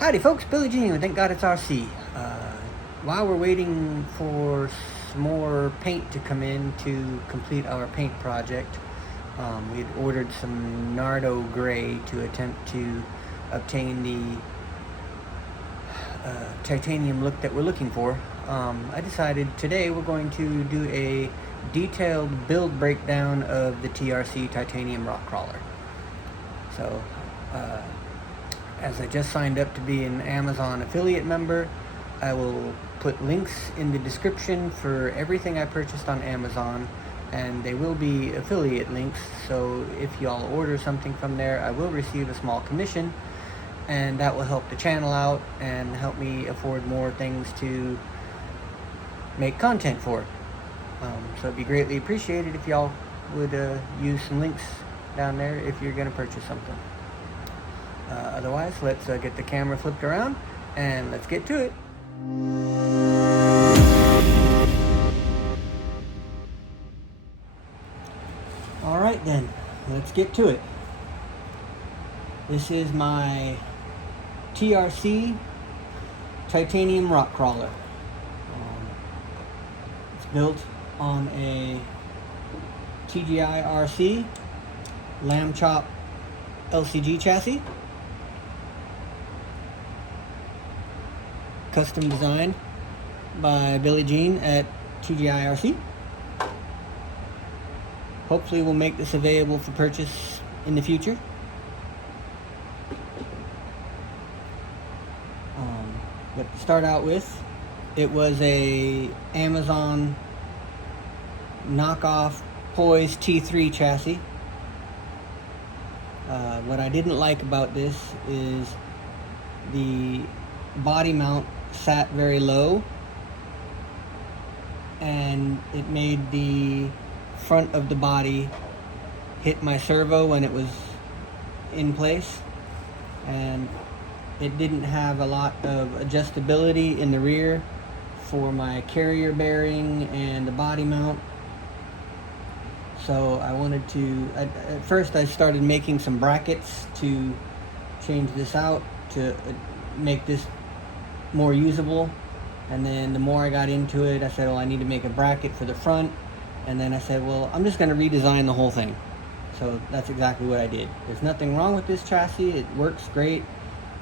Howdy folks, Billy Jean with Thank God It's RC. While we're waiting for some more paint to come in to complete our paint project, we had ordered some Nardo Gray to attempt to obtain the titanium look that we're looking for. I decided today we're going to do a detailed build breakdown of the TRC titanium rock crawler. So, as I just signed up to be an Amazon affiliate member, I will put links in the description for everything I purchased on Amazon, and they will be affiliate links, so if y'all order something from there, I will receive a small commission, and that will help the channel out and help me afford more things to make content for. So it'd be greatly appreciated if y'all would use some links down there if you're going to purchase something. Otherwise, let's get the camera flipped around and let's get to it. Alright then, let's get to it. This is my TRC titanium rock crawler. It's built on a TGI RC lamb chop LCG chassis. Custom designed by Billy Jean at TGI RC. Hopefully we'll make this available for purchase in the future. But to start out with, it was a Amazon knockoff Poise T3 chassis. What I didn't like about this is the body mount sat very low, and it made the front of the body hit my servo when it was in place, and it didn't have a lot of adjustability in the rear for my carrier bearing and the body mount. So I wanted to, at first I started making some brackets to change this out to make this more usable, and then the more I got into it, I said, well, I need to make a bracket for the front, and then I said, well, I'm just going to redesign the whole thing. So that's exactly what I did. There's nothing wrong with this chassis. It works great.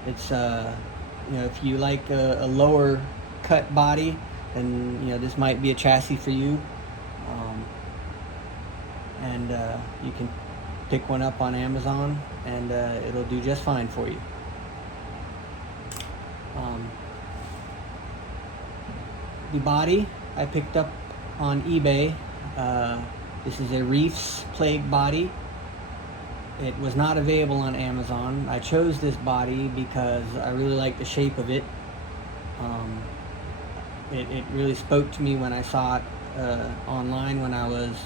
It's if you like a lower cut body, then this might be a chassis for you. And you can pick one up on Amazon, and it'll do just fine for you. The body I picked up on eBay. This is a Reefs Plague body. It was not available on Amazon. I chose this body because I really like the shape of it. It really spoke to me when I saw it online when I was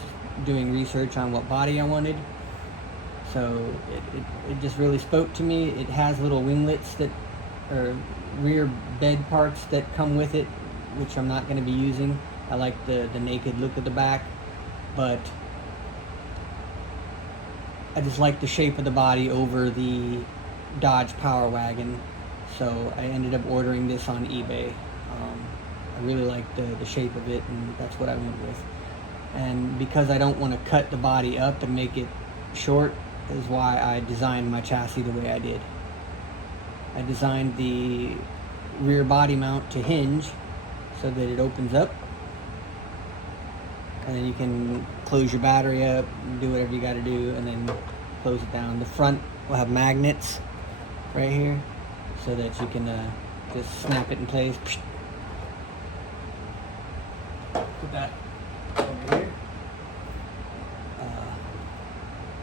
doing research on what body I wanted. So it just really spoke to me. It has little winglets that are rear bed parts that come with it, which I'm not going to be using. I like the naked look of the back, but I just like the shape of the body over the Dodge Power Wagon, so I ended up ordering this on eBay. I really like the shape of it, and that's what I went with. And because I don't want to cut the body up and make it short, is why I designed my chassis the way I did. I designed the rear body mount to hinge so that it opens up, and then you can close your battery up, do whatever you got to do, and then close it down. The front will have magnets right here so that you can just snap it in place. Put that over here.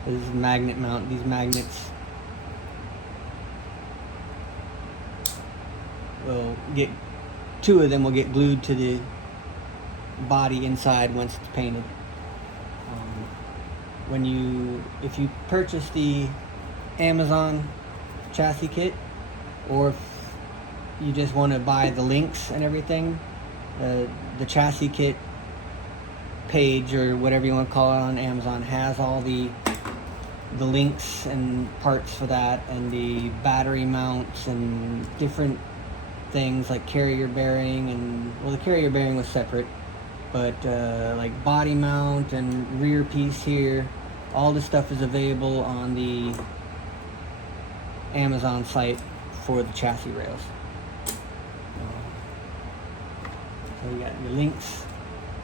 This is a magnet mount. These magnets will get, two of them will get glued to the body inside once it's painted. If you purchase the Amazon chassis kit, or if you just want to buy the links and everything, the chassis kit page, or whatever you want to call it, on Amazon has all the the links and parts for that, and the battery mounts and different things like carrier bearing, and well, the carrier bearing was separate, but like body mount and rear piece here, all this stuff is available on the Amazon site for the chassis rails. So you got your links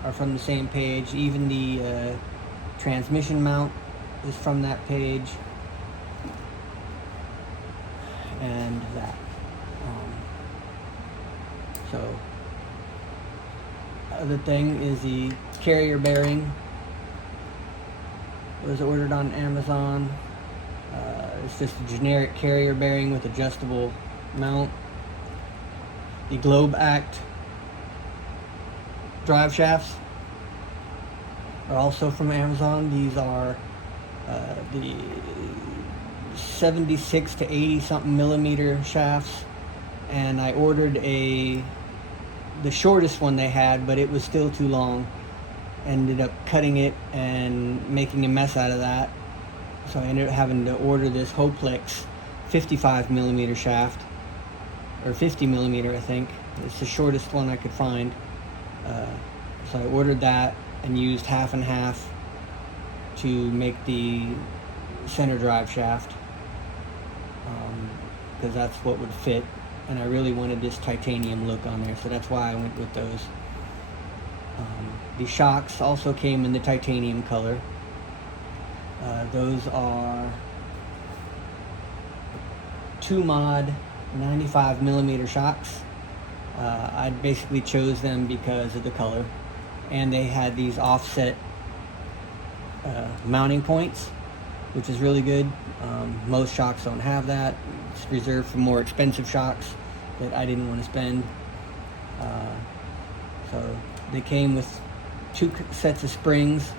are from the same page. Even the transmission mount is from that page, and that. So other thing is the carrier bearing was ordered on Amazon. It's just a generic carrier bearing with adjustable mount. The Globe Act drive shafts are also from Amazon. These are the 76 to 80 something millimeter shafts, and I ordered the shortest one they had, but it was still too long. Ended up cutting it and making a mess out of that, so I ended up having to order this Hoplex 55 millimeter shaft, or 50 millimeter I think. It's the shortest one I could find. So I ordered that and used half and half to make the center drive shaft, because that's what would fit, and I really wanted this titanium look on there, so that's why I went with those. The shocks also came in the titanium color. Those are 2-mod 95 millimeter shocks. I basically chose them because of the color, and they had these offset mounting points, which is really good. Most shocks don't have that. It's reserved for more expensive shocks that I didn't want to spend. So they came with 2 sets of springs,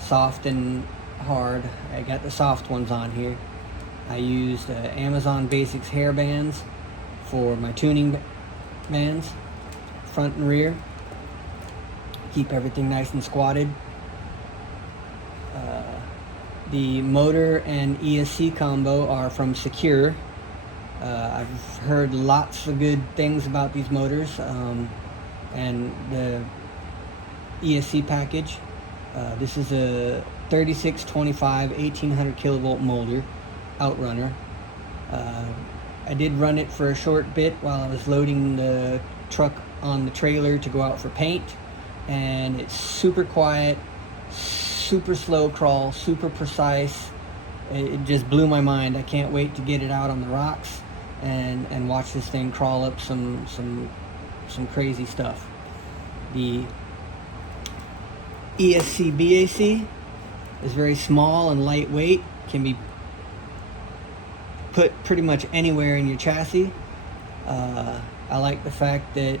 soft and hard. I got the soft ones on here. I used Amazon Basics hair bands for my tuning bands, front and rear. Keep everything nice and squatted. The motor and ESC combo are from Secure. I've heard lots of good things about these motors, and the ESC package. This is a 3625 1800 kilovolt motor outrunner. I did run it for a short bit while I was loading the truck on the trailer to go out for paint, and it's super quiet, super slow crawl, super precise. It just blew my mind. I can't wait to get it out on the rocks and watch this thing crawl up some crazy stuff. The ESC BAC is very small and lightweight, can be put pretty much anywhere in your chassis. I like the fact that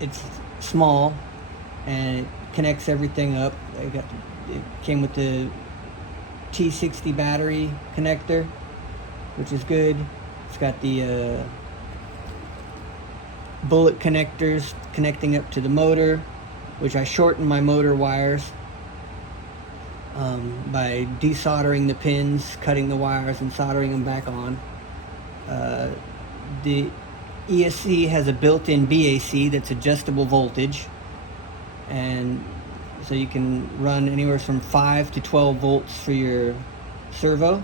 it's small and it connects everything up. It came with the T60 battery connector, which is good. It's got the bullet connectors connecting up to the motor, which I shortened my motor wires by desoldering the pins, cutting the wires, and soldering them back on. The ESC has a built-in BAC that's adjustable voltage, and so you can run anywhere from 5 to 12 volts for your servo.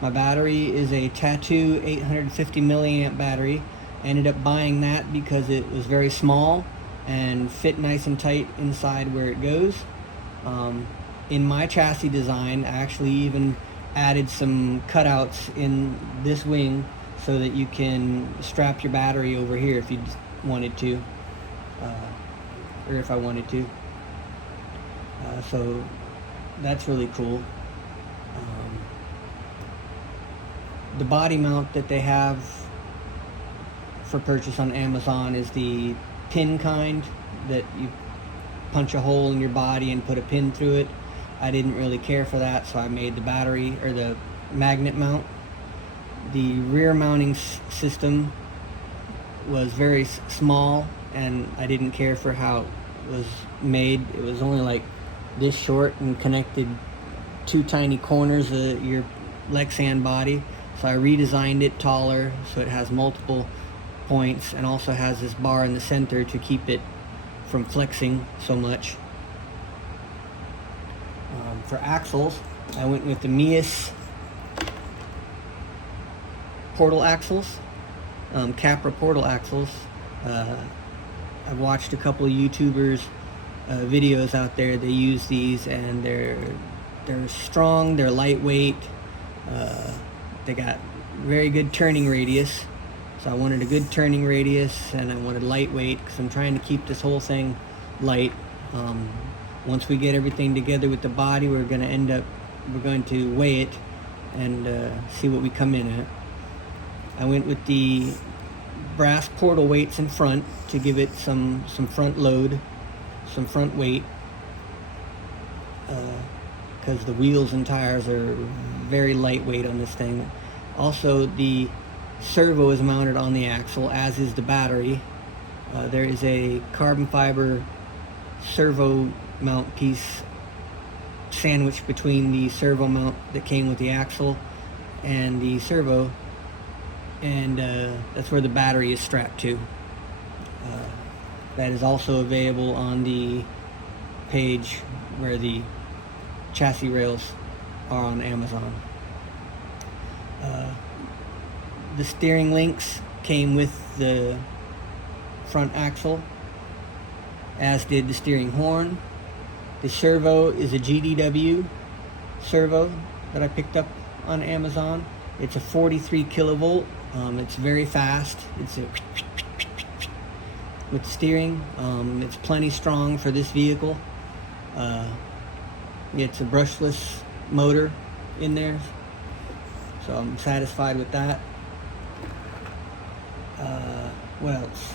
My battery is a Tattoo 850 milliamp battery. I ended up buying that because it was very small and fit nice and tight inside where it goes. In my chassis design, I actually even added some cutouts in this wing so that you can strap your battery over here if you wanted to, or if I wanted to. So that's really cool. The body mount that they have for purchase on Amazon is the pin kind that you punch a hole in your body and put a pin through it. I didn't really care for that, so I made the battery or the magnet mount. The rear mounting system was very small, and I didn't care for how it was made. It was only like this short and connected two tiny corners of your Lexan body. So I redesigned it taller so it has multiple points, and also has this bar in the center to keep it from flexing so much. For axles, I went with the Mias portal axles, Capra portal axles. I've watched a couple of YouTubers videos out there. They use these, and they're strong, they're lightweight, they got very good turning radius. So I wanted a good turning radius, and I wanted lightweight because I'm trying to keep this whole thing light. Once we get everything together with the body, we're going to weigh it and see what we come in at. I went with the brass portal weights in front to give it some front load, some front weight, because the wheels and tires are very lightweight on this thing. Also, the servo is mounted on the axle, as is the battery. There is a carbon fiber servo mount piece sandwiched between the servo mount that came with the axle and the servo, and that's where the battery is strapped to. That is also available on the page where the chassis rails are on Amazon. The steering links came with the front axle, as did the steering horn. The servo is a GDW servo that I picked up on Amazon. It's a 43 kilovolt. It's very fast. It's with steering. It's plenty strong for this vehicle. It's a brushless motor in there, so I'm satisfied with that. What else?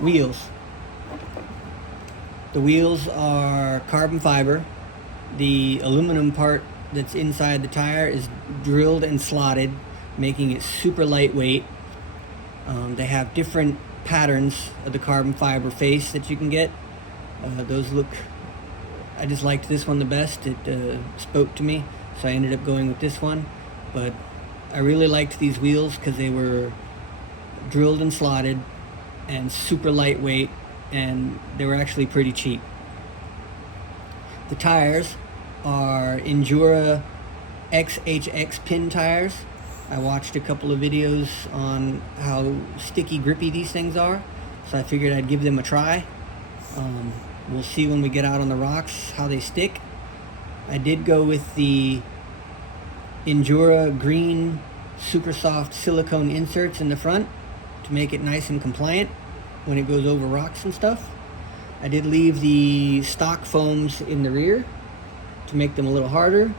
Wheels. The wheels are carbon fiber. The aluminum part that's inside the tire is drilled and slotted, making it super lightweight. They have different patterns of the carbon fiber face that you can get. I just liked this one the best. It spoke to me, so I ended up going with this one. But I really liked these wheels because they were drilled and slotted and super lightweight, and they were actually pretty cheap. The tires are Endura XHX pin tires. I watched a couple of videos on how sticky grippy these things are, so I figured I'd give them a try. We'll see when we get out on the rocks how they stick. I did go with the Endura green super soft silicone inserts in the front to make it nice and compliant when it goes over rocks and stuff. I did leave the stock foams in the rear to make them a little harder.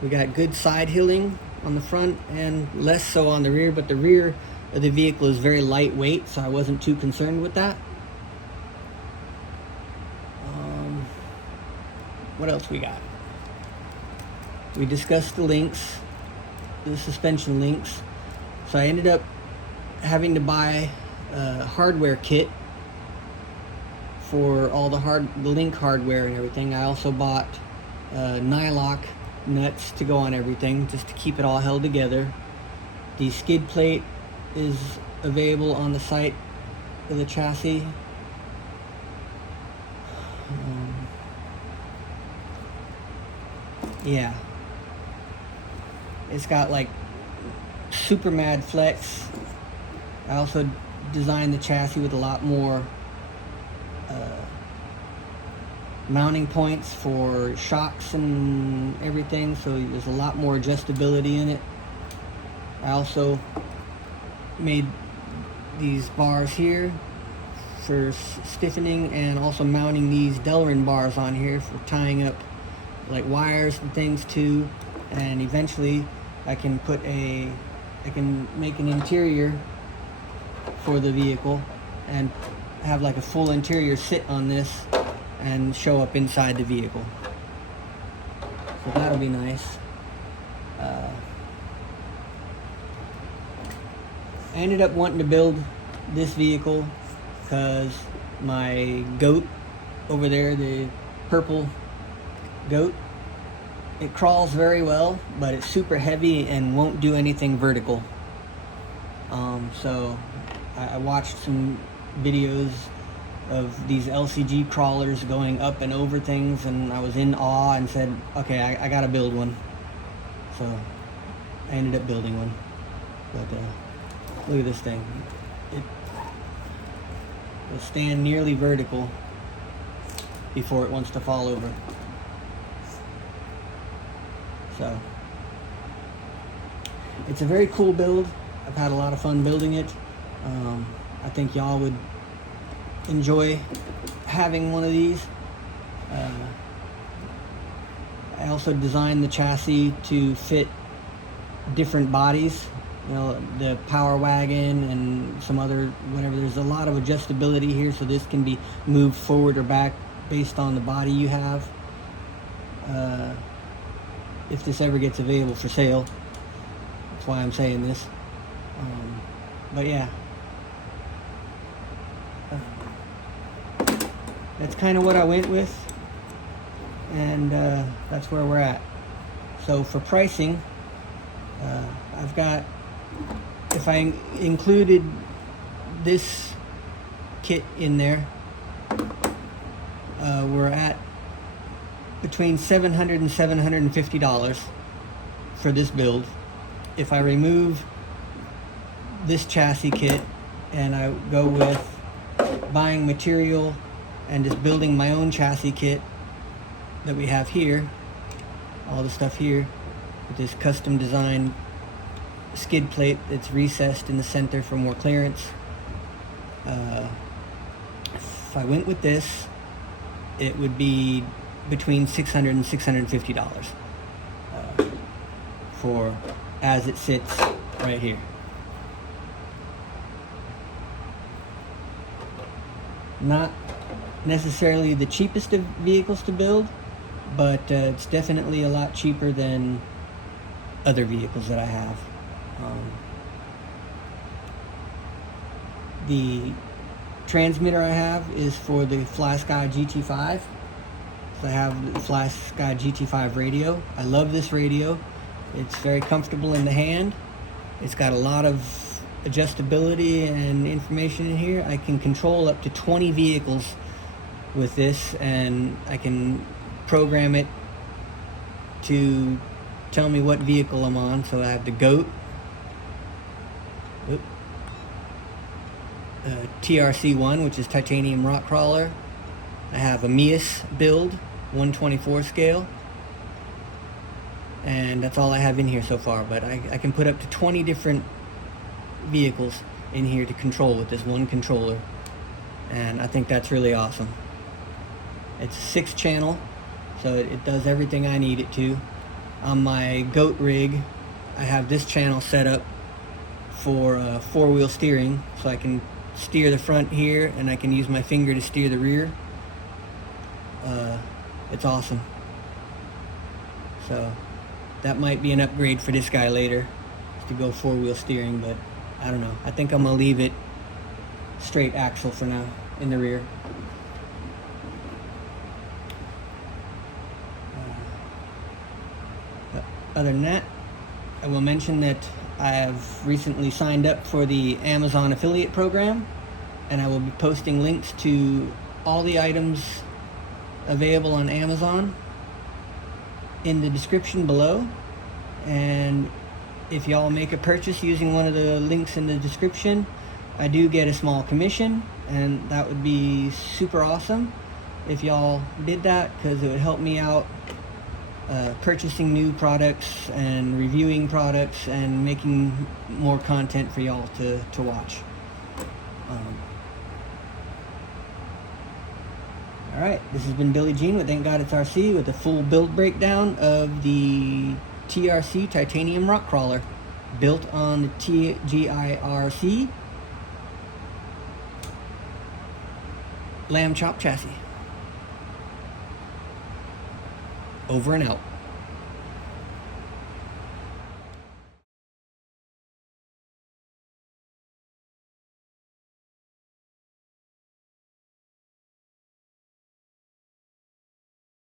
We got good side hilling on the front and less so on the rear, but the rear of the vehicle is very lightweight, so I wasn't too concerned with that. What else we got? We discussed the links, the suspension links. So I ended up having to buy a hardware kit for all the link hardware and everything. I also bought nylock nuts to go on everything, just to keep it all held together. The skid plate is available on the site of the chassis. Yeah, it's got like super mad flex. I also designed the chassis with a lot more mounting points for shocks and everything, so there's a lot more adjustability in it. I also made these bars here for stiffening, and also mounting these Delrin bars on here for tying up like wires and things too. And eventually I can make an interior for the vehicle and have like a full interior sit on this and show up inside the vehicle, so that'll be nice. I ended up wanting to build this vehicle because my goat over there, the purple goat, It crawls very well, but it's super heavy and won't do anything vertical. So I watched some videos of these LCG crawlers going up and over things, and I was in awe and said, okay, I gotta build one. So I ended up building one. But look at this thing. It will stand nearly vertical before it wants to fall over. So it's a very cool build. I've had a lot of fun building it. I think y'all would enjoy having one of these. I also designed the chassis to fit different bodies, you know, the Power Wagon and some other whatever. There's a lot of adjustability here, so this can be moved forward or back based on the body you have. If this ever gets available for sale, that's why I'm saying this. But yeah, that's kind of what I went with, and that's where we're at. So for pricing, I've got, if I included this kit in there, we're at between $700 and $750 for this build. If I remove this chassis kit and I go with buying material and just building my own chassis kit that we have here, all the stuff here with this custom designed skid plate that's recessed in the center for more clearance. If I went with this, it would be between $600 and $650 for as it sits right here. Not necessarily the cheapest of vehicles to build, but it's definitely a lot cheaper than other vehicles that I have. The transmitter I have is for the FlySky GT5. So I have the FlySky GT5 radio. I love this radio. It's very comfortable in the hand. It's got a lot of adjustability and information in here. I can control up to 20 vehicles with this, and I can program it to tell me what vehicle I'm on. So I have the GOAT, TRC1, which is titanium rock crawler. I have a Mias build, 1/24 scale, and that's all I have in here so far. But I can put up to 20 different vehicles in here to control with this one controller, and I think that's really awesome. It's 6-channel, so it does everything I need it to. On my GOAT rig, I have this channel set up for 4-wheel steering, so I can steer the front here and I can use my finger to steer the rear. It's awesome. So that might be an upgrade for this guy later, to go 4-wheel steering, but I don't know. I think I'm gonna leave it straight axle for now in the rear. Other than that, I will mention that I have recently signed up for the Amazon affiliate program, and I will be posting links to all the items available on Amazon in the description below. And if y'all make a purchase using one of the links in the description, I do get a small commission, and that would be super awesome if y'all did that, because it would help me out purchasing new products and reviewing products and making more content for y'all to watch. Alright, this has been Billy Jean with Thank God It's RC with a full build breakdown of the TRC Titanium Rock Crawler built on the TGIRC Lamb Chop chassis. Over and out.